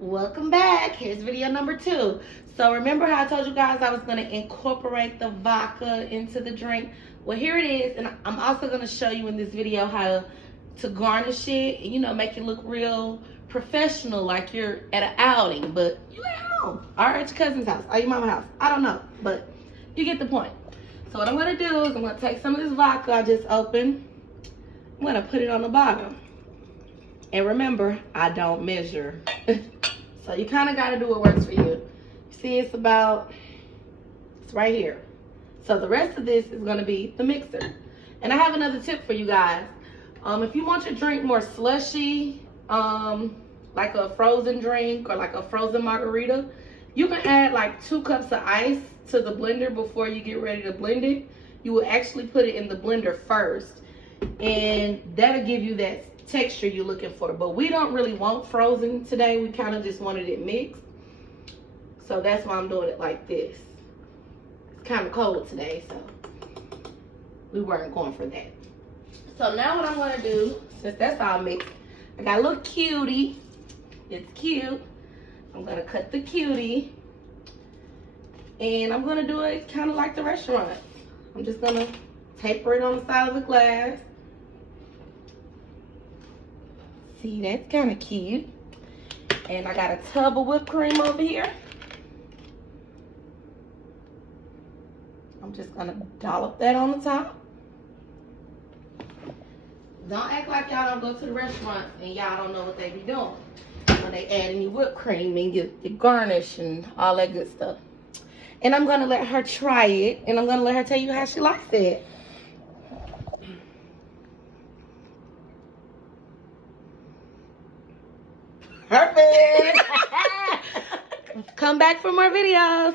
Welcome back. Here's video number 2. So remember how I told you guys I was going to incorporate the vodka into the drink? Well, here it is, and I'm also going to show you in this video how to garnish it and, you know, make it look real professional, like you're at an outing, but you at home or at your cousin's house or your mama's house. I don't know, but you get the point. So what I'm going to do is I'm going to take some of this vodka I just opened. I'm going to put it on the bottom. And remember, I don't measure. So you kind of got to do what works for you. See, it's right here. So the rest of this is going to be the mixer. And I have another tip for you guys. If you want your drink more slushy, like a frozen drink or like a frozen margarita, you can add like 2 cups of ice to the blender before you get ready to blend it. You will actually put it in the blender first, and that'll give you that texture you're looking for. But we don't really want frozen today. We kind of just wanted it mixed. So that's why I'm doing it like this. It's kind of cold today, so we weren't going for that. So now what I'm going to do, since that's all mixed, I got a little cutie. It's cute. I'm going to cut the cutie. And I'm going to do it kind of like the restaurant. I'm just going to taper it on the side of the glass. See, that's kind of cute. And I got a tub of whipped cream over here. I'm just gonna dollop that on the top. Don't act like y'all don't go to the restaurants and y'all don't know what they be doing when they add any whipped cream and get the garnish and all that good stuff. And I'm gonna let her try it, and I'm gonna let her tell you how she likes it. Perfect. Come back for more videos.